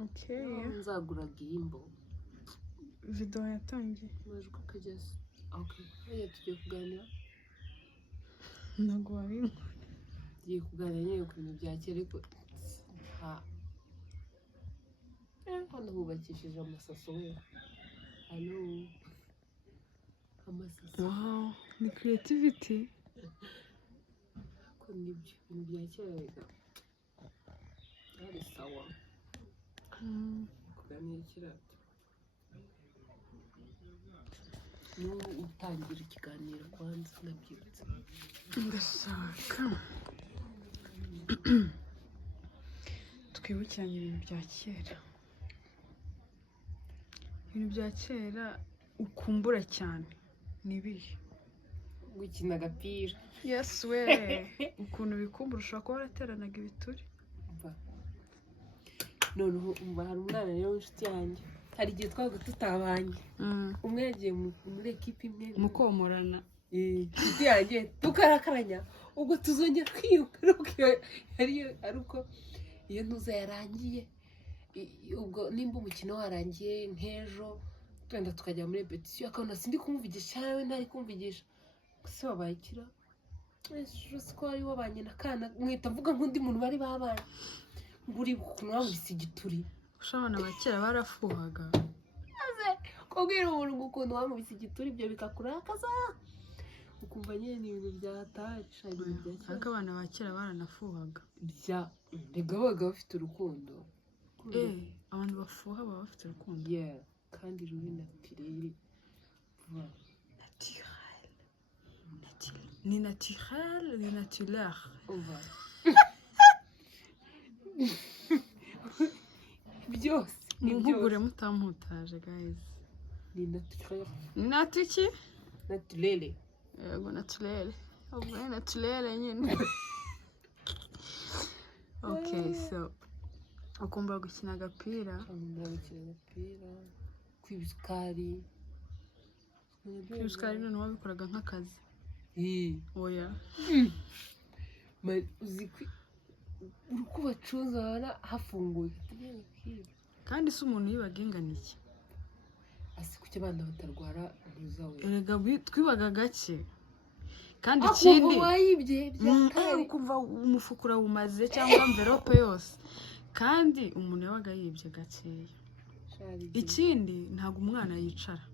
Okay. Nzagura gimbo. Video yatangiye. Majwi kageze. Okay. Oya tugiye kuganira. Ntabwo wabimwe. Tugiye kuganira nyine ku bintu bya kera ariko hano hubakishije amasaso we. Hano amasaso. Wow, ni creativity. Ko nibyo ibintu bya kera rega. Ari sawa. Kuganira kirate. N'ubu utangira ikiganiro kwanza nabyibutse. Ndashaka twibukiranye ibintu bya kera. Ibintu bya kera ukumbura cyane nibihe? Gukina agapira. Yes we. Ukuntu bikumbura ushobora kuba warateranaga ibituri. Noneho umva hari umwana rero w'inshuti yanjye. Hari igihe twabaga tutabanye. Umwe yagiye muri ekipi imwe. Mukomorana. Inshuti yanjye tukarakaranya. Ubwo tuzongera kwiruka. Ari uko iyo ntuza yarangiye. Ubwo nimba umukino warangiye nk'ejo twenda tukajya muri repetition akabona sindi kumvugisha nawe ntari kumvugisha. Se wabaye ikira. Ese ko ari wabanye na kana mwita mvuga nk'undi muntu bari babanye. Nguri kunwa bisigituri. Ushabana bakera barafuhaga. Aze kubwira umuntu gukunda wamubise igituri ibyo bikakurakaza. Ukumva nyene ni ibintu byataca ibintu bya kera. Ariko abana bakera baranafuhaga. Bya bigabaga bafite urukundo. Abantu bafuha baba bafite urukundo. Yeah, kandi ruri naturel. Naturel. Ni naturel, ni naturel. Over. Byose ni nkugure mutamputaje guys. Ni naturel. Natuki? Naturel. Yego naturel. Oba naturel nyine. Okay, so ukumva gukina agapira. Kwibisukari. Kwibisukari none wabikoraga nk'akazi. Oya. Uzikwi urukuba cuza bana hafunguye. Kandi se umuntu yibaga ingana iki? Asi kuki abana batarwara uruzawe. Erega twibaga gake. Kandi ikindi wayibye byakaye ukumva umufukura wumaze cyangwa envelope yose. Kandi umuntu yabaga yibye gakeya. Ikindi ntago umwana yicara.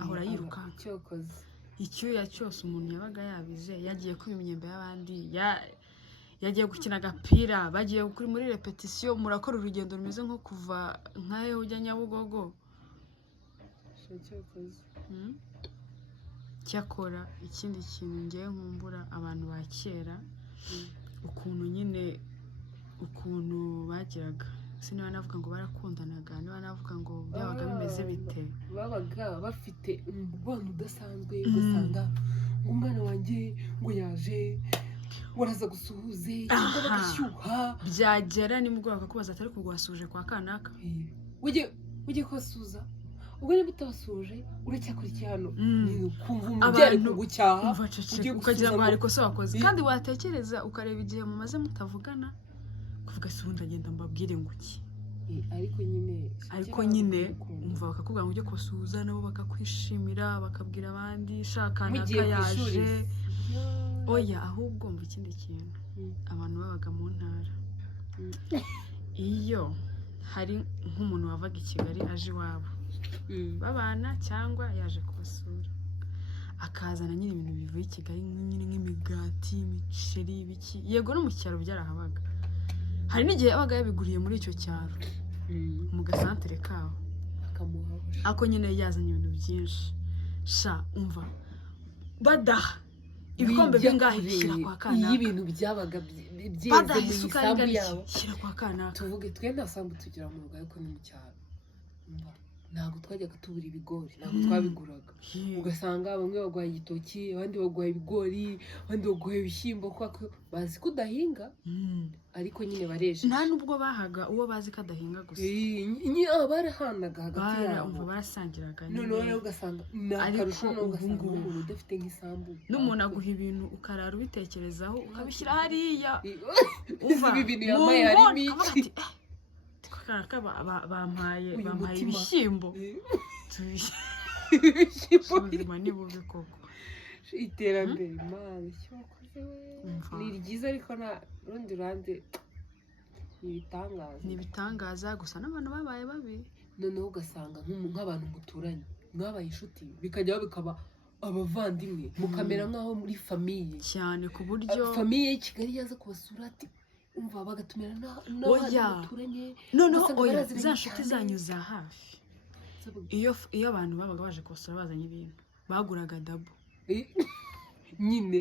Ahora yiruka. Cyokoze. Icyuya cyose umuntu yabaga yabize yagiye kwiba imyembe y'abandi yagiye gukina agapira bagiye kuri muri repetition murakora urugendo rumeze nko kuva nkahe ujya Nyabugogo. Cyokoze. Cyakora ikindi kintu ngiye nkumbura abantu ba kera ukuntu nyine ukuntu bagiraga siniba navuga ngo barakundanaga niba navuga ngo byabaga bimeze bite. Babaga bafite umubano udasanzwe ugasanga umwana wanjye ngo yaje waraza gusuhuze cyangwa bagashyuha byagera nimugoroba akakubaza atari kugwasuje kwa kanaka. Ujye kwasuza ubwo niba utabasuje uracyakora iki hano kumva umubyeyi kugucyaha ukagira ngo hari kosa wakoze kandi watekereza ukareba igihe mumaze mutavugana kuvuga se ubundi agenda mbabwire ngo iki. Ariko nyine umva bakakubwira ngo ujye kosuza nabo bakakwishimira bakabwira abandi shakana kayaje. Oya ahubwo mva ikindi kintu abantu babaga mu ntara iyo hari nk'umuntu wavaga i Kigali aje iwabo babana cyangwa yaje kubasura akazana nyine ibintu bivuye i Kigali nyine nk'imigati imiceri ibiki. Yego no mu cyaro byarahabaga hari n'igihe yabaga yabiguriye muri icyo cyaro mu gasantere kaho ako nyine yazanye ibintu byinshi sha umva badaha ibikombe bingahe shyira kwa kanaka. Ibintu byabaga byeze mu isambu yabo shyira kwa kanaka. Tuvuge twe nta sambu tugira mu rugo ariko ni mu cyaro. Ntabwo twajyaga tubura ibigori ntabwo twabiguraga. Ugasanga bamwe bagwaye igitoki abandi bagwaye ibigori abandi bagwaye ibishyimbo kuko bazi kudahinga ariko nyine bareje. Nta nubwo bahaga uwo bazi kadahinga gusa. Barahanaga hagati yabo. Umva barasangiraga. None ugasanga nakarusho ugasanga umuntu udafite nk'isambu. N'umuntu aguha ibintu ukarara ubitekerezaho ukabishyira hariya. Uva ibintu yamaye harimo iki. bampaye Uyu mutima. ibishyimbo Ibishyimbo ubuzima ni bubi koko iterambere Imana icyo wakoze Umva. ni ryiza ariko nta rundi ruhande ni ibitangaza ni ibitangaza gusa n'abantu babaye babi noneho ugasanga nk'abantu muturanye mwabaye inshuti bikajyaho bikaba abavandimwe mukamera nk'aho muri famiye cyane ku buryo famiye y'i Kigali yaza kubasura ati umva bagatumira n'abandi muturanye noneho ugasanga oya baraziranye za nshuti cyane. zanyu za hafi iyo abantu babaga baje kubasura bazanye ibintu baguraga dabo nyine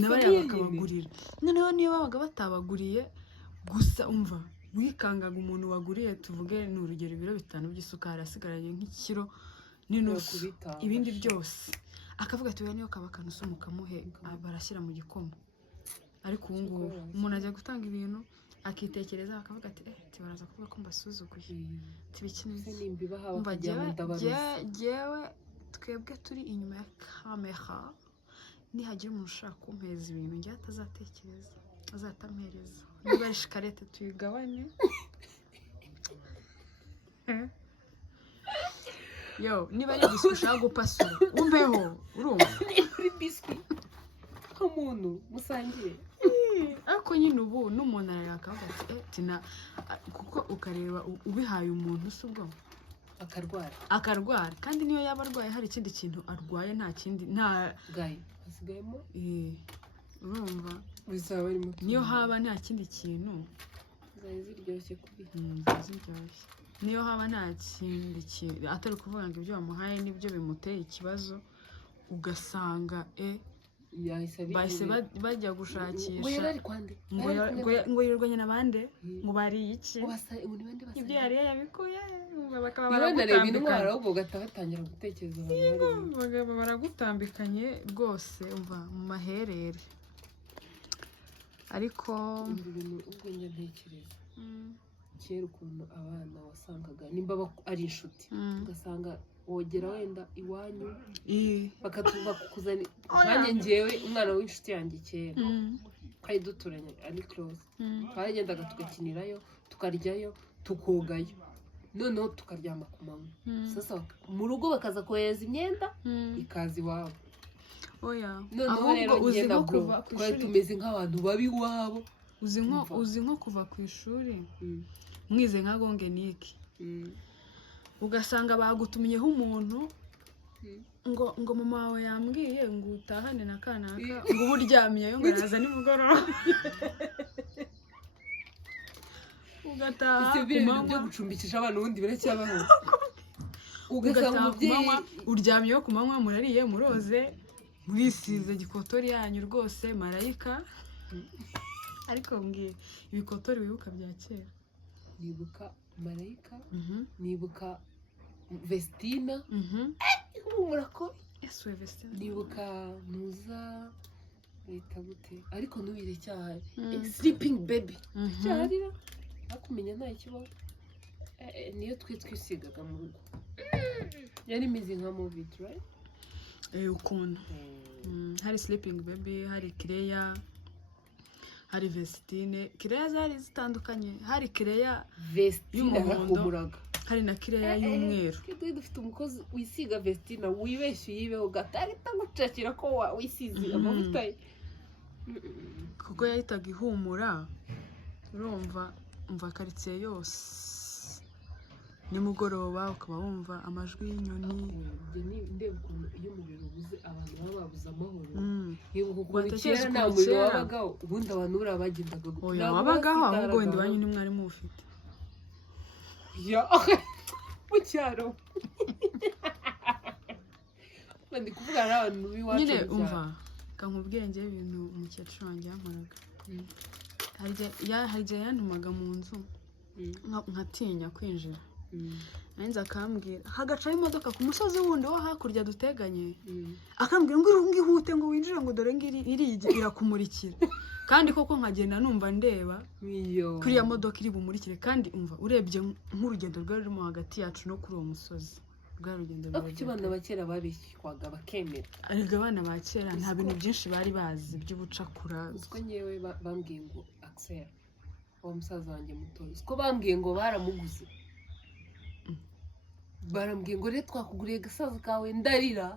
n'abariya bakabagurira noneho niyo babaga batabaguriye gusa umva wikangaga umuntu waguriye tuvuge ni urugero ibiro 5 by'isukari asigaranye nk'ikiro n'inusu ibindi byose akavuga ati niyo kaba kanusu mukamuhe barashyira mu gikoma ariko ubu ngubu umuntu ajya gutanga ibintu akitekereza akavuga ati baraza kuvuga ko mbasuzuguye tibikinze umva jyewe twebwe turi inyuma ya kamera nihagira umuntu ushaka kumpeza ibintu njye atazatekereza azatampereza niba ari shikarete tuyigabanye yo niba ari biswi ushaka gupasura umpeho urumva kuri biswi nk'umuntu musangire ariko nyine ubu n'umuntu araraka ati kuko ukareba ubihaye umuntu si ubwo akarwara kandi niyo yaba arwaye hari ikindi kintu arwaye nta kindi nta gayi hasigayemo urumva bizaba arimo niyo haba nta kindi kintu zari ziryoshye kubi ziryoshye niyo haba nta kindi kintu atari kuvuga ngo ibyo bamuhaye nibyo bimuteye ikibazo ugasanga bahise bajya gushakisha ngo yirwanye n'abandi ngo bariye iki ibyo yari yabikuye bakaba baragutambikanye ahubwo ugahita batangira gutekereza baragutambikanye rwose umva mu maherere ariko ubwo njya ntekereza kera ukuntu abana wasangaga nimba ari inshuti ugasanga wogera wenda iwanyu bakakuzanira nanjye njyewe umwana w'inshuti yanjye kera twari duturanye ari close twaragendaga tugakinirayo tukaryayo tukogayo noneho tukaryama ku manywa sasa mu rugo bakaza kohereza imyenda ikaza iwabo noneho rero ngenda bro twari tumeze nk'abantu babi iwabo uzi nko kuva ku ishuri mwize nka gongenike ugasanga bagutumiyeho umuntu ngo mama wawe yambwiye ngo utahane na kanaka ngo ubu uryamiyeyo ngo araza nimugoroba ugataha ku manywa byo gucumbikisha abantu ubundi biracyabaho ugataha ku manywa uryamiyeho ku manywa murariye muroze murisize gikotori yanyu rwose marayika ariko mbwiye ibikotori wibuka bya kera nibuka marayika nibuka Vestina murako nibuka muza leta gute ariko nubire cyahari sleeping baby cyarira akumenya nta kibazo niyo twisigaga mu rugo yari imeze nka movie right ukuntu hari sleeping baby hari Cleya hari Vestine Cleya zari zitandukanye hari Cleya y'umuhondo hari na Cleya y'umweru dufite umukozi wisiga Vestina wibeshye yibeho gatahita gucakira ko wisize amavuta kuko yahitaga ihumura urumva umva karitsiye yose nimugoroba ukaba wumva amajwi y'inyoni ndeba ukuntu iyo umuriro ubuze abantu baba babuze amahoro yibuka ukuntu kera nta muriro wabagaho ubundi abantu buriya bagendaga gutya wabagaho ahubwo wenda iwanyu n'umwari muwufite mu cyaro ndi kuvugana n'abantu b'iwacu nyine umva kankubwire njyewe ibintu umukecuru wanjye yankoraga hari igihe yantumaga mu nzu nkatinya kwinjira nanjye akambwira hagacaho imodoka ku musozi wundi wo hakurya duteganye akambwira ngo ihute ngo winjire ngo dore ngiri irakumurikira kandi koko nkagenda numva ndeba kuri ya modoka iri bumurikire kandi umva urebye nk'urugendo rwari rurimo hagati yacu no kuri uwo musozi rwari urugendo rwawe kuki abana ba kera babishywaga bakemera ariko abana ba kera nta bintu byinshi bari bazi by'ubucakura uziko nyewe bambwiye ngo Axel wa musaza wanjye mutoya siko bambwiye ngo baramuguze barambwiye ngo rero twakuguriye gasaza kawe ndarira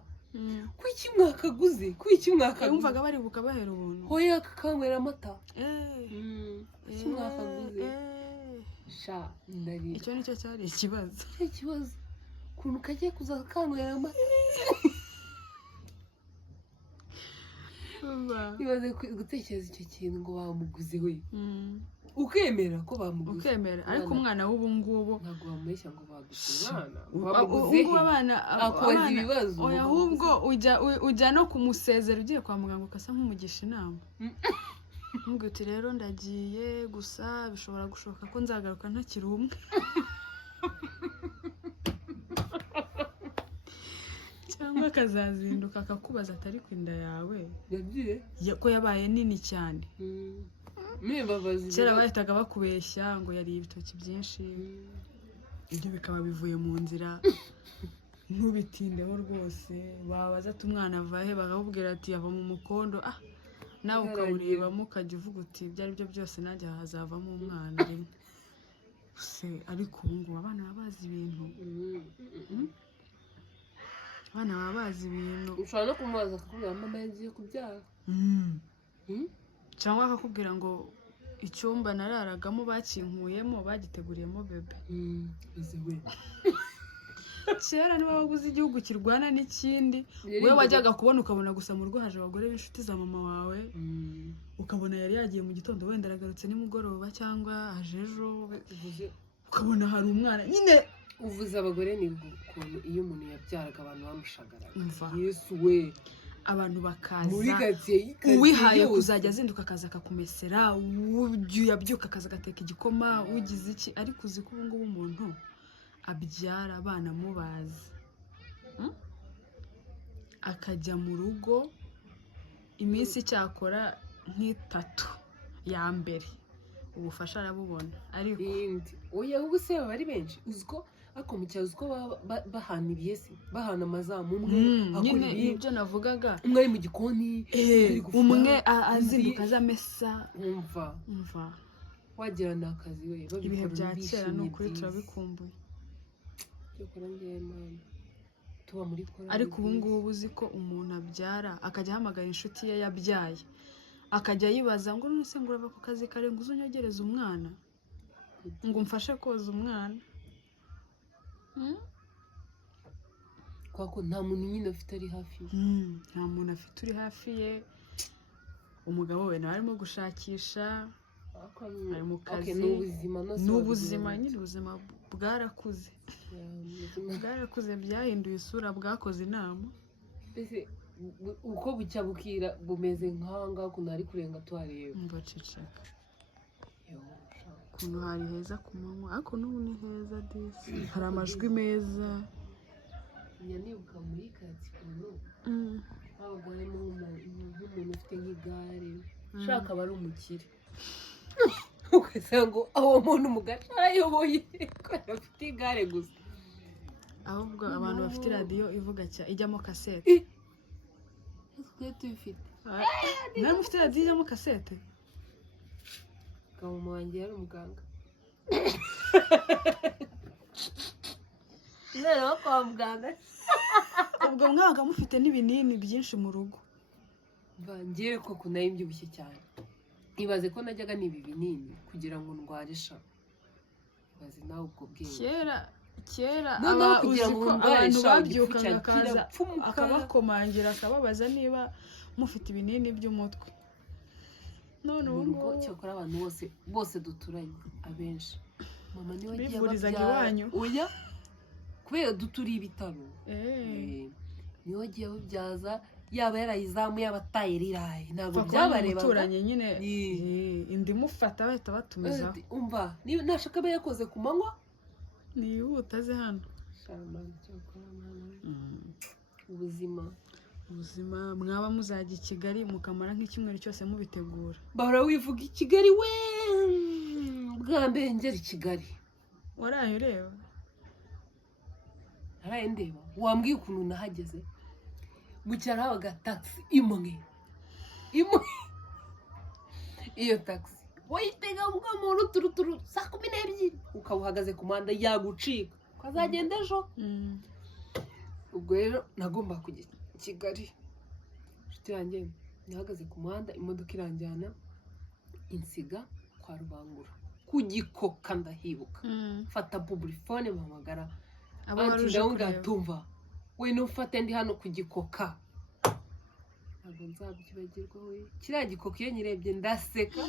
kuki mwakaguze yumvaga bari bukabahera ubuntu hoya kakanywera amata kuki mwakaguze sha ndarira icyo nicyo cyari ikibazo ukuntu kagiye kuza kanywera amata ibaze gutekereza icyo kintu ngo bamuguze we ukemera ko bamuguze ariko umwana w'ubu ngubu ntabwo bamureshya ngo baguze umwana akoza ibibazo ahubwo ujya no kumusezera ugiye kwa muganga ukasa nk'umugisha inama ntubwire uti rero ndagiye gusa bishobora gushoboka ko nzagaruka ntakiri umwe cyangwa akazazinduka akakubaza atari ku inda yawe ko yabaye nini cyane kera bahitaga bakubeshya ngo yariye ibitoki byinshi ibyo bikaba bivuye mu nzira ntubitindeho rwose babaza ati umwana avahe bakakubwira ati yava mu mukondo nawe ukawurebamo ukajya uvuga uti ibyo ari byo byose nanjye hazavamo umwana rimwe ariko ubu ngubu abana baba bazi ibintu ushobora no kumubaza akakubwira mama yagiye kubyara cyangwa akakubwira ngo icyumba nararagamo bakinkuyemo bagiteguriyemo bebe kera niba waguze igihugu kirwana n'ikindi wowe wajyaga kubona ukabona gusa mu rugo haje abagore b'inshuti za mama wawe ukabona yari yagiye mu gitondo wenda aragarutse nimugoroba cyangwa aje ejo ukabona hari umwana nyine uvuze abagore ni ukuntu iyo umuntu yabyaraga abantu bamushagaraga yesu we abantu bakaza muri gatsiye uwihaye kuzajya azinduka akaza akakumesera uyabyuka akaza agateka igikoma ugize iki ariko uzi ko ubu ngubu umuntu abyara abana mubazi akajya mu rugo iminsi cyakora nk'itatu ya mbere ubufasha arabubona ariko oya ubu se baba ari benshi uziko ariko mu cyaro uziko bahana ibiyesi bahana amazamu umwe nyine ibyo navugaga umwe ari mu gikoni umwe azinduka azamesa umva wagira ni akazi we ibihe bya kera ni ukuri turabikumbuye tuba muri korali ariko ubu ngubu uzi ko umuntu abyara akajya ahamagara inshuti ye yabyaye akajya yibaza ngo none se ngo urava ku kazi kare ngo uzunyogereze umwana ngo umfashe koza umwana kuko nta muntu nyine afite ari hafi ye nta muntu afite uri hafi ye umugabo we nawe arimo gushakisha ari mu kazi ni ubuzima nyine ubuzima bwarakuze byahinduye isura bwakoze inama uko bucya bukira bumeze nk'ahangaha ukuntu hari kurenga tuhareba mbaceceka ukuntu hari heza ku manywa ariko n'ubu ni heza disi hari amajwi meza nibuka muri karitsiye habaga harimo nk'umuntu ufite nk'igare ushaka aba ari umukire ugasanga aho muntu umugari ayoboye ko afite igare gusa ahubwo abantu bafite radiyo ivuga ijyamo kasete twe tubifite nawe mufite radiyo ijyamo kasete mama wanjye yari umuganga rero kwa muganga ubwo mwabaga mufite n'ibinini byinshi mu rugo ngewe koko nayo mbyibushye cyane ibaze ko najyaga n'ibi binini kugira ngo ndware sha ibaze nawe ubwo bwenge kera abantu babyukaga akaza akabakomangira akababaza niba mufite ibinini by'umutwe none ubu ngubu cyakora abantu bose duturanye abenshi mama niwe agiye bivurizaga iwanyu oya kubera duturiye ibitaro niwe agiye babyaza yaba yarayizamu yaba atayiriraye ntabwo byabarebaga umuturanye nyine indi mufata bahita batumizaho umva niba nashaka aba yakoze ku manywa nihuta ze hano ubuzima mwaba muzajya i Kigali mukamara nk'icyumweru cyose mubitegura bahora wivuga i Kigali we bwa mbere ngera i Kigali waraye ureba naraye ndeba wambwiye ukuntu nahageze gucyara habaga taxi imwe iyo taxi wayitega mu ruturuturu saa 12 ukaba uhagaze ku muhanda yagucika ukazagenda ejo. Ubwo rero nagomba kujya Kigali, inshuti yanjye nahagaze ku muhanda imodoka iranjyana insiga kwa Rubangura ku Gikoka ndahibuka. Fata publifone mpamagara anti ndawunga tumva we nufate ndi hano ku Gikoka. Ntabwo nzabikibagirwa we kiriya Gikoka iyo nyirebye ndaseka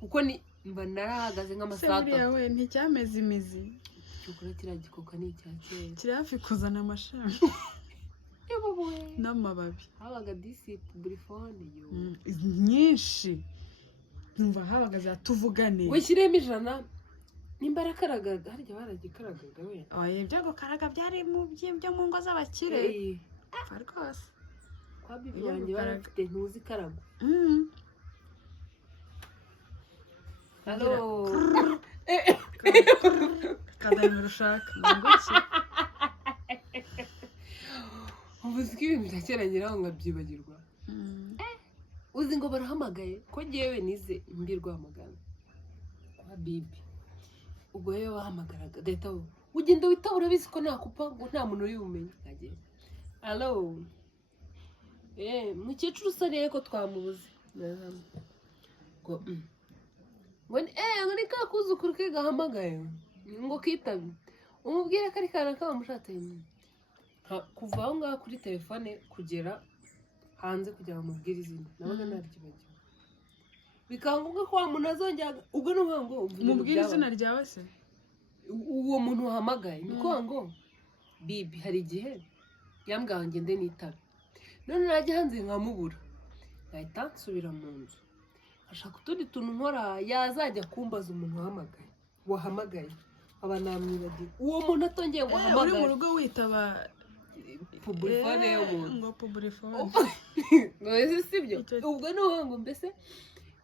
kuko ni mba narahagaze nk'amasaha 3. Se buriya we nticyameze imizi. Cyokora kiriya Gikoka ni icya kera kiri hafi kuzana amashami n'amababi. habaga disi publifone yo nyinshi numva habaga za tuvugane wishyiremo 100 nimba arakaragaga harya baragikaragaga we. Ibyo gukaraga byari mu byo mu ngo z'abakire rwose. Kwa bibi wanjye barafite ntuzi ikarago. Halo kadamira ushaka nguki ubuziki ibintu byakera nyiraho nkabyibagirwa. Uzi ngo barahamagaye ko ngewe nize imbirwamagana kwa bibi. Ubwo yewe wahamagaraga data we ugenda wita urabizi ko nakupa ngo nta muntu uri bumenye. Agenda halo mukecuru usariye ko twamubuze ngo ngo ni ka kuzukuru ke gahamagaye ngo kitabe umubwire ko ari kana kamushatse. Kuva aho ngaho kuri telefone kugera hanze kugira ngo mubwire izina nabaga naryibagiwe. Bikanguka ko wa muntu azongera ubwo no ngo mubwire izina ryawe se uwo muntu wahamagaye niko ngo bibi hari igihe yambwaga ngende nitabe none najya hanze nkamubura ngahita nsubira mu nzu ashaka utundi tuntu nkora yazajya kumbaza umuntu wahamagaye aba namwibagiwe uwo muntu atongeye ngo ahamagaye. Uri mu rugo witaba publifone yo mu ngo publifone ngo ese sibyo. Ubwo no ngo mbese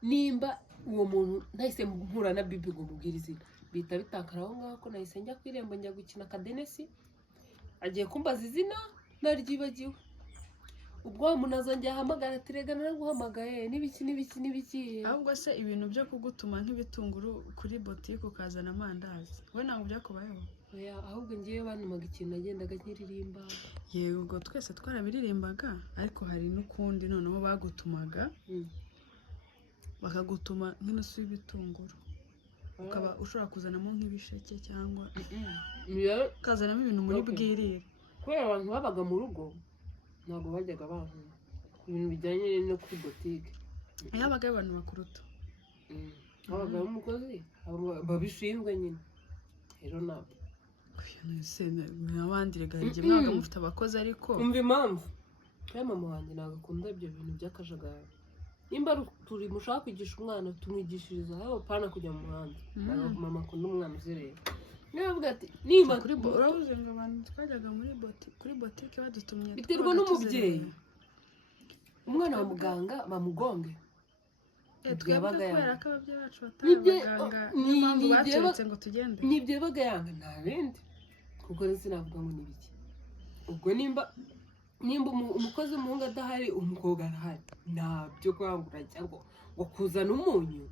nimba uwo muntu nahise mpura na bibi ngo mubwire izina bita bitakara aho ngaho ko nahise njya kwirembo njya gukina kadenesi agiye kumbaza izina naryibagiwe. Ubwo umuntu azongera ahamagara ati rega naraguhamagaye n'ibiki. Ahubwo se ibintu byo kugutuma nk'ibitunguru kuri botike ukazana amandazi we ntabwo byakubayeho? Ahubwo ngiye banumaga ikintu nagendaga nkiririmba. Yego ubwo twese twarabiririmbaga ariko hari n'ukundi noneho bagutumaga bakagutuma nk'inusu y'ibitunguru ukaba ushobora kuzanamo nk'ibisheke cyangwa ukazanamo ibintu muri bwirire. Kubera abantu babaga mu rugo ntabwo bajyaga abantu ibintu bijyanye no kuri botike. Yabaga abantu bakuruta habaga umukozi babishinzwe nyine rero nabo n'abandi rega igihe mwabaga mufite abakozi ariko umva impamvu kaya mama wanjye ntabwo akunda ibyo bintu by'akajagari. Nimba turi mushaka kwigisha umwana tumwigishiriza aho pana kujya mu muhanda. Mama akunda umwana uzerera navuga ati nimba kuri urabuze ngo abantu twajyaga kuri botike badutumye biterwa n'umubyeyi umwana wa muganga bamugonge. Twabaga kubera ko ababyeyi bacu batabaganga niyo mpamvu baturetse ngo tugende nibyo yabaga yanga nta bindi kuko sinavuga ngo nibiki. Ubwo nimba umukozi w'umuhungu adahari umukobwa arahari ntabyo kwangura cyangwa ngo kuzana umunyu.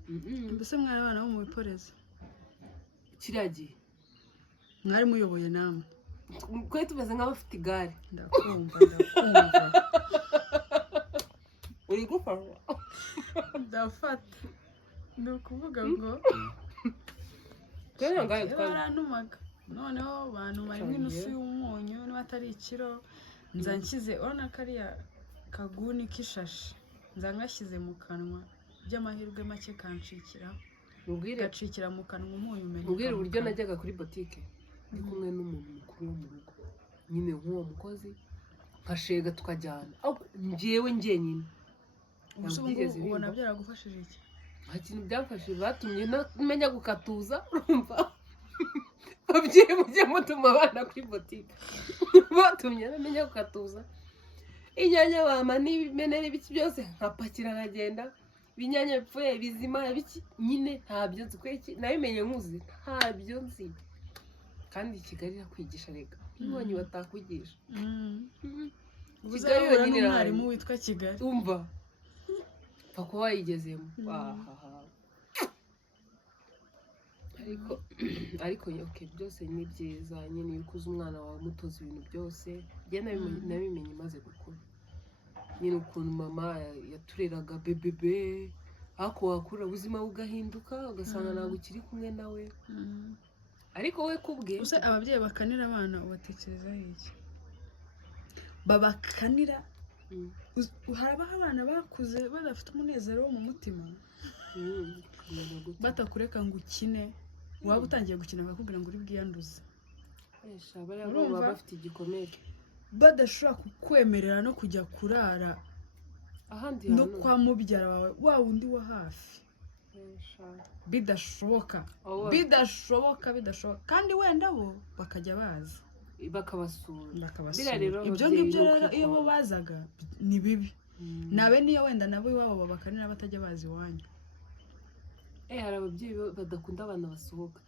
Mbese mwari abana bo mu biporezi kiriya gihe mwari muyoboye namwe twari tumeze nk'abafite igare. Ndakumva uri gufasha ndafata ni ukuvuga ngo barantumaga noneho bantuma rimwe inusu y'umunyu niba atari ikiro nza nshyize urabona kariya kaguni k'ishashi nza ngashyize mu kanwa by'amahirwe make kanshikiraho gacikira mu kanwa umunyu umenya. Ubwire uburyo najyaga kuri botike ndi kumwe n'umuntu mukuru wo mu rugo nyine nk'uwo mukozi nkashega tukajyana njyewe njyenyine. Ubona byaragufashije iki? Nta kintu byamfashije batumye menya gukatuza urumva ababyeyi mujye mutuma abana kuri botike batumye menya gukatuza inyanya bama n'ibimenera ibiki byose nkapakira nkagenda ibinyanya bipfuye bizima biki nyine ntabyo nzi kweki nabimenye nkuzi ntabyo nzi kandi Kigali irakwigisha rega nibonye batakwigisha. Kigali yonyine n'umwarimu witwa Kigali umva kuba wayigezemo ariko okay, byose ni byiza nyine iyo ukuze umwana wawe umutoza ibintu byose njye nabimenye maze gukura nyine ukuntu mama yatureraga bebebe ariko wakura ubuzima bugahinduka ugasanga ntabwo ukiri kumwe nawe ariko we kubwe use ababyeyi bakanira abana ubatekerezaho iki babakanira harabaho abana bakuze badafite umunezero wo mu mutima batakureka ngo ukine waba utangiye gukina bakubwira ngo uri bwiyanduze baba bafite igikomere badashobora kukwemerera no kujya kurara ahandi no kwa mubyara wawe wa wundi wa hafi bidashoboka kandi wenda bo bakajya baza bakabasura ibyo ngibyo rero iyo bo bazaga ni bibi nabe niyo wenda nabo iwabo babakanira batajya bazi iwanyu hari ababyeyi badakunda abana basohoka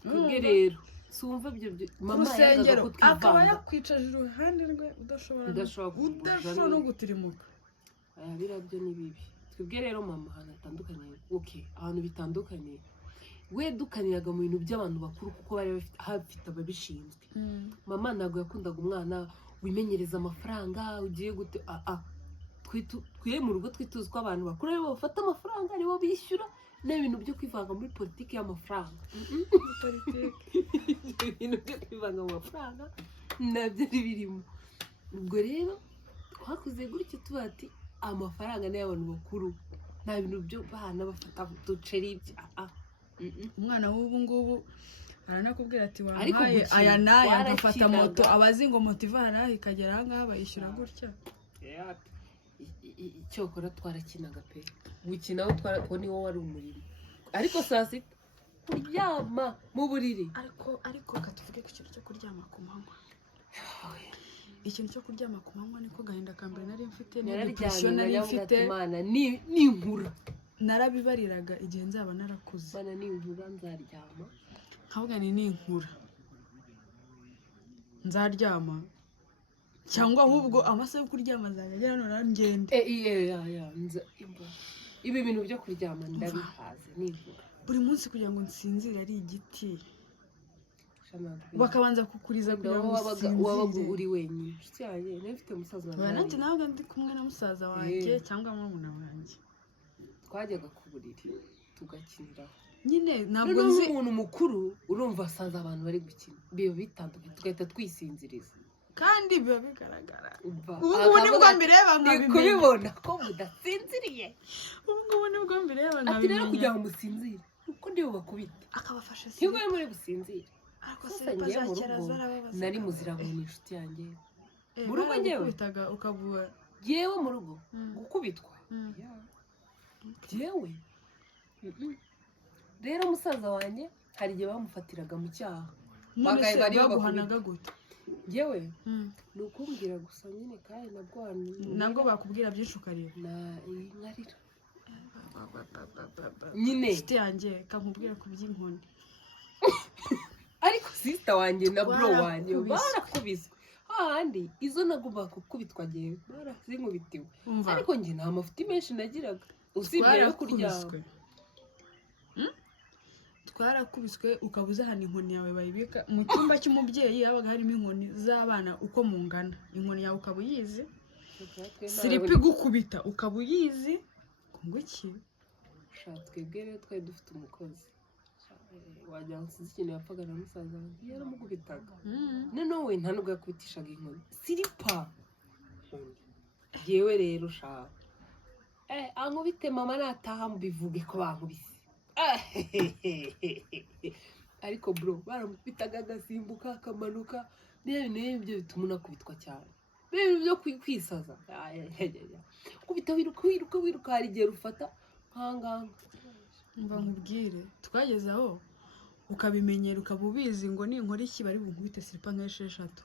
twebwe rero sumva ibyo mama yangaga ko twivanga akaba yakwicaje iruhande rwe udashobora no gutirimuka birabyo ni bibi twebwe rero mama ahantu hatandukanye ahantu bitandukanye we dukaniraga mu bintu by'abantu bakuru kuko bari bafite ababishinzwe mama ntabwo yakundaga umwana wimenyereza amafaranga ugiye gute twe mu rugo twituzi ko abantu bakuru aribo bafata amafaranga aribo bishyura n'ibintu byo kwivanga muri politiki y'amafaranga ibintu byo kwivanga mu mafaranga nabyo birimo ubwo rero twakuze gutyo tuba ati amafaranga ni y'abantu bakuru nta bintu byo bana bafata uduceri umwana w'ubu ngubu aranakubwira ati wampaye aya n'aya agafata moto abazi ngo moto ivana ikagera aha ngaha bayishyura gutya icyokora twarakinaga pe gukinaho niwo wari umurimo ariko saa sita kuryama mu buriri ariko katuvuge ku kintu cyo kuryama ku manywa ikintu cyo kuryama ku manywa niko gahinda ka mbere nari mfite n'depression nari mfite n'inkura narabibariraga igihe nzaba narakuze bana n'inkura nzaryama nkavuga ni n'inkura nzaryama cyangwa ahubwo amasaha yo kuryama azagera none ngende ibi bintu byo kuryama ndabihaze n'inkura buri munsi kugira ngo nsinzire ari igiti bakabanza kukuriza kugira ngo wabaga uri wenyine inshuti yanjye nafite umusaza wanjye nanjye ntabwo ndi kumwe na musaza wanjye cyangwa murumuna wanjye twajyaga ku buriri tugakiniraho nyine ntabwo nzi umuntu mukuru urumva asaza abantu bari gukina biba bitandukanye tugahita twisinziriza kandi biba bigaragara ubu nibwo mbireba nkabimenya kubibona ko mudasinziriye ubu nibwo mbireba nkabimenya ati rero kugira ngo musinzire uko ndibo bakubita akabafasha se ntiwe muri gusinzira ariko se bazakera zarababaza nari muzira ngo ni inshuti yanjye mu rugo njyewe bitaga ukavuga yewe mu rugo gukubitwa yewe rero musaza wanjye hari igihe bamufatiraga mu cyaha baguhanaga gute yewe ni ukumbwira gusa nyine kandi nabwo bakubwira byinshi ukarira nkarira nyine inshuti yanjye kakubwira ku by'inkoni ariko sisita wanjye na bro wanjye barakubiswe hahandi izo nagombaga gukubitwa ngewe barazinkubitiwe ariko njye nta mafuti menshi nagiraga usibye yo kuryama twarakubiswe ukabuze hano inkoni yawe bayibika mu cyumba cy'umubyeyi habaga harimo inkoni z'abana uko mungana inkoni yawe ukaba uyizi siripi igukubita ukaba uyizi ngo iki twebwe rero twari dufite umukozi wagira ngo sinzi ikintu yapfaga na musaza wanjye yaramukubitaga noneho we nta nubwo yakubitishaga inkoni siripa yewe rero shaka ankubite mama nataha mbivuge ko bankubise ariko bro baramukubitaga agasimbuka akamanuka n'ibyo bituma unakubitwa cyane n'ibintu byo kwisaza kubita wiruka hari igihe rufata nkanganga mva nkubwire twageze aho ukabimenyera ukaba ubizi ngo ninkora iki bari bunkubite siripa nk'esheshatu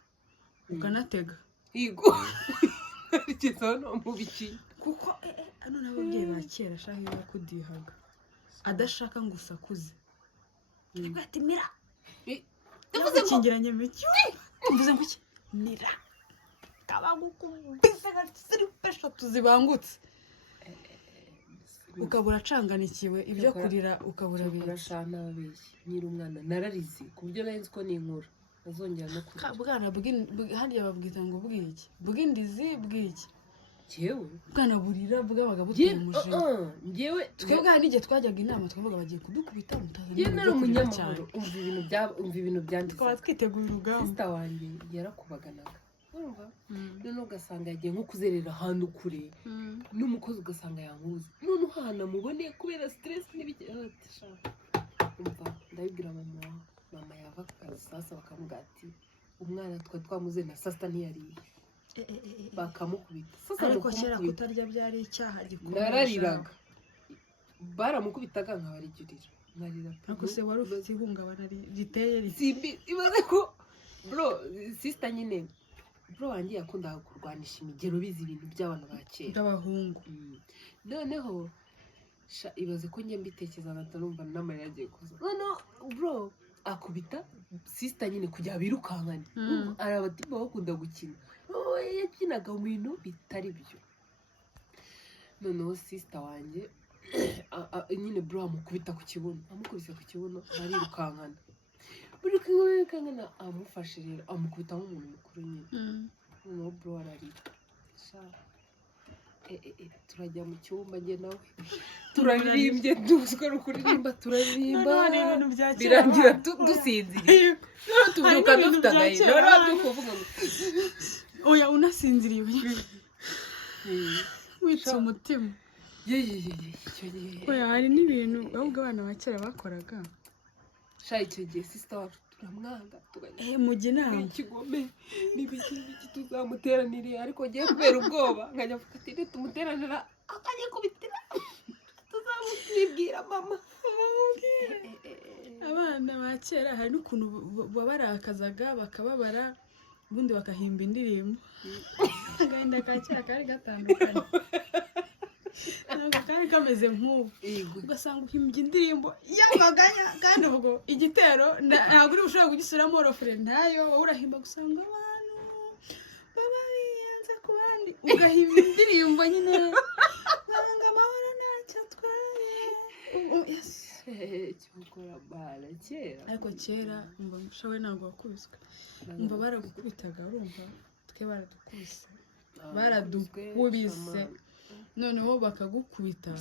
ukanatega yego arigeze hano mu biki kuko hano n'ababyeyi ba kera ashaka iyo yakudihaga adashaka ngo usakuze ariko ati mira ndavuze kingiranye miki mvuze ngo iki mira kabagukubise siripa eshatu zibangutse ukabura acanganikiwe ibyo kurira ukabura biki urashana ababeshyi nyiri umwana nararize ku buryo nari nzi ko ninkura azongera no kurira bwana hariya babwita ngo bwiki bw'indizi bwiki jewe bwana burira bwabaga buteye umujinya njyewe twebwe hari n'igihe twajyaga inama twavuga bagiye kudukubita mutazana njyewe nari umunyamahoro umva ibintu byanditse twaba twiteguye urugamba sista wanjye yarakubaganaga urumva noneho ugasanga yagiye nko kuzerera ahantu kure n'umukozi ugasanga yankuze none uhana mubone kubera stress n'ibigerageje umva ndabibwira mama yava ku kazi sasa bakamubwira ati umwana twari twamuze na sasta ntiyariye bakamukubita sasa ariko kera kutarya byari icyaha gikomeye narariraga baramukubitaga nkabarigirira nkarira ariko se wari ufite ihungabana riteye simbi ibaze ko bro sister nyine bro wanjye yakundaga kurwanisha imigero bizi ibintu by'abana ba kera by'abahungu noneho ibaze ko njye mbitekereza ngatanumva n'amarira agiye kuza noneho bro akubita sister nyine kujya birukankane arabatima bakunda gukina yakinaga mu bintu bitari byo noneho sister wanjye nyine bro amukubita ku kibuno amukubise ku kibuno arirukankana burirukankana amufashe rero amukubita nk'umuntu mukuru nyine noneho bro ararira turajya mu cyumba njye nawe turaririmbye duzwe kuririmba turaririmba birangira dusinziriye tubyuka dufite agahinda rero tukuvuga ngo oya unasinziriye wica umutima oya hari n'ibintu ahubwo abana ba kera bakoraga icyo gihe sister wacu turamwanga mujye inama ikigome n'ibiki tuzamuteranire ariko ngiye kubera ubwoba nkajya mvuga ati tumuteranira akajya kubitira tuzamubwira mama abana ba kera hari n'ukuntu babarakazaga bakababara ubundi bakahimba indirimbo agahinda ka kera kari gatandukanye ntabwo kari kameze nk'ubu ugasanga uhimbye indirimbo y'amaganya kandi ubwo igitero ntabwo uri bushobora kugisubiramo orofure ntayo wowe urahimba gusanga abantu baba biyenze ku bandi ugahimba indirimbo nyine nanga amahoro ntacyo atwaye cyokora bala kera ariko kera umva mushawe ntabwo wakubiswe umva baragukubitaga urumva twe baradukubise baradukubise noneho bakagukubita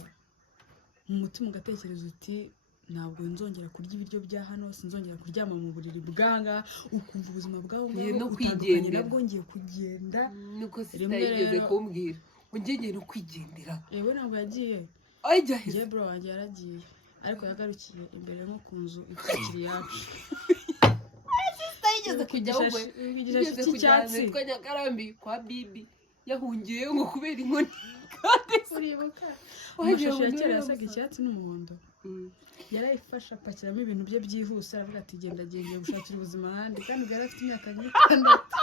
mu mutima ugatekereza uti ntabwo nzongera kurya ibiryo bya hano sinzongera kuryama mu buriri bwanga ukumva ubuzima bwawe utandukanye nabwo ngiye kugenda nuko sitayigeze kumbwira ungegera ukwigendera yewe ntabwo yagiye ajya bro wanjye yaragiye ariko yagarukiye imbere nko ku nzu ikurikira iyacu sitayigeze kujyaho we igishashe cy'icyatsi kwa Nyakarambi kwa bibi yahungiye ngo kubera inkoni uribuka amashusho ya kera yasaga icyatsi n'umuhondo yarayifasha apakiramo ibintu bye byihuse aravuga ati genda agiye gushakira ubuzima ahandi kandi ubwo yari afite imyaka nk'itandatu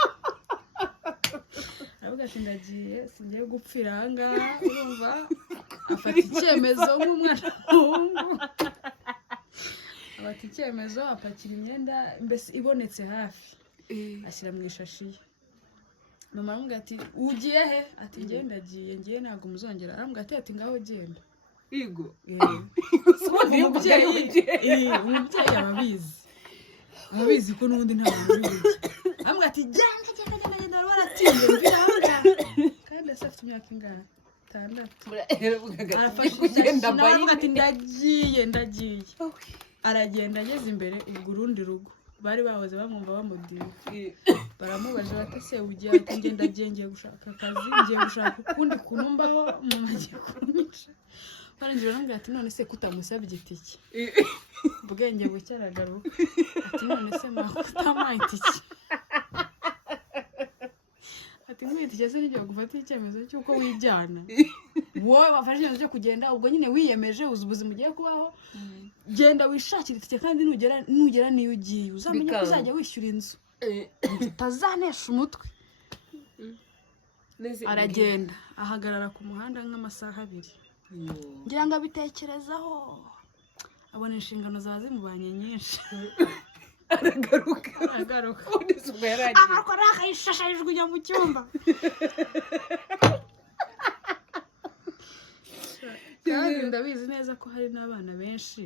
aravuga ati ndagiye singiye gupfira ahangaha urumva afata icyemezo nk'umwana w'umuhungu afata icyemezo apakira imyenda mbese ibonetse hafi ashyira mu ishashi ye mama aramubwira ati ugiye he ati ngenda agiye ngiye ntabwo muzongera aramubwira ati ngaho genda Igo. Umubyeyi ababizi ko n'ubundi nta muntu ubizi. Amwe ati genda waratinze mvira hanga. Kandi afite imyaka ingana 6. Arafashe kugenda mbaye ati ndagiye. Aragenda ageze imbere ubwo urundi rugo. Bari bahoze bamwumva bamudira. Baramubaje bati se ugiye ati ngiye gushaka akazi ngiye gushaka ukundi kunumbaho mu magiye kunyica. Barangira bambwira ati none se kutamusabye igitiki. Ubwenge bucyaragaruka. Ati none se makutamaye itiki. Ati nk'itike se nijye gufata icyemezo cy'uko wijyana. Wowe wafashe icyemezo cyo kugenda ubwo nyine wiyemeje uzi ubuzima ugiye kubaho. Genda wishakira itike kandi nugera niyo ugiye uzamenye ko uzajya wishyura inzu. Utazanesha umutwe. Aragenda ahagarara ku muhanda nk'amasaha 2. Ngira ngo abitekerezaho abona inshingano zawe zimubanye nyinshi. Aragaruka akora akayishashajwe ujya mu cyumba. kandi ndabizi neza ko hari n'abana benshi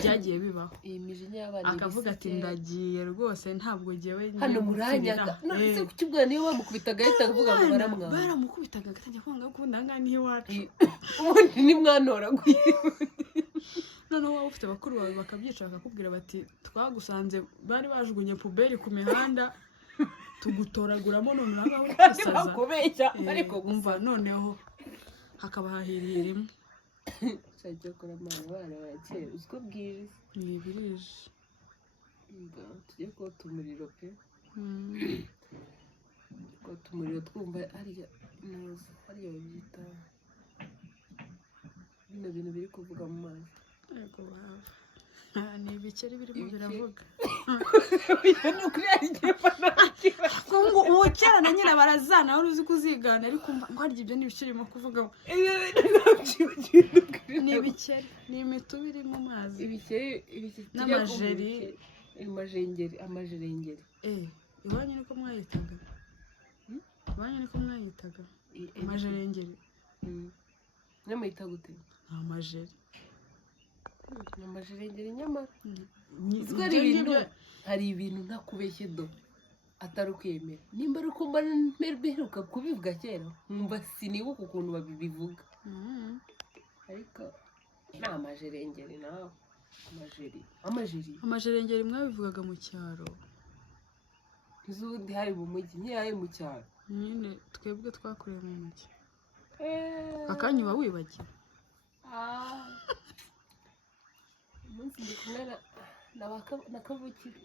byagiye bibaho iyi mijinya y'abana akavuga ati ndagiye rwose ntabwo ngewe hano muranyaga none se kukibwira niyo bamukubitaga ahita avuga ngo baramwanga baramukubitaga agatangira kuvuga ngo ndanga nihe iwacu ubundi nimwanoraguye noneho waba ufite bakuru bawe bakabyica bakakubwira bati twagusanze bari bajugunye puberi ku mihanda tugutoraguramo none uranga uri kwisaza kubeshya ariko umva noneho hakaba hahirihirimo cyajya kora amana abana ba kera uziko bwije ni birije tujye kota umuriro pe kota umuriro twumva hariya neza hariya babyita bino bintu biri kuvuga mu mazi yego baba ni ibikeri birimo biravuga ni ukuri yagiye panakira ngo uwo kera na nyina barazana wari uzi kuzigana ariko ngo harya ibyo n'ibikeri birimo kuvuga ni ibikeri ni imitubi iri mu mazi ibikeri n'amajeri amajerengeri iwanyu niko mwayitaga amajerengeri n'amahita gute amajeri amajerengeri nyamara hari ibintu ntakubeshye do atari ukwemera nimba ari uko mberuka kubivuga kera nkumva sinibuka ukuntu babivuga ariko ni amajerengeri nawe amajerengeri mwabivugaga mu cyaro iz'ubundi hari mu mujyi ntiyaye mu cyaro nyine twebwe twakoreye mu mujyi akanya uba wibagiwe umunsi ndi kumwe na kavukire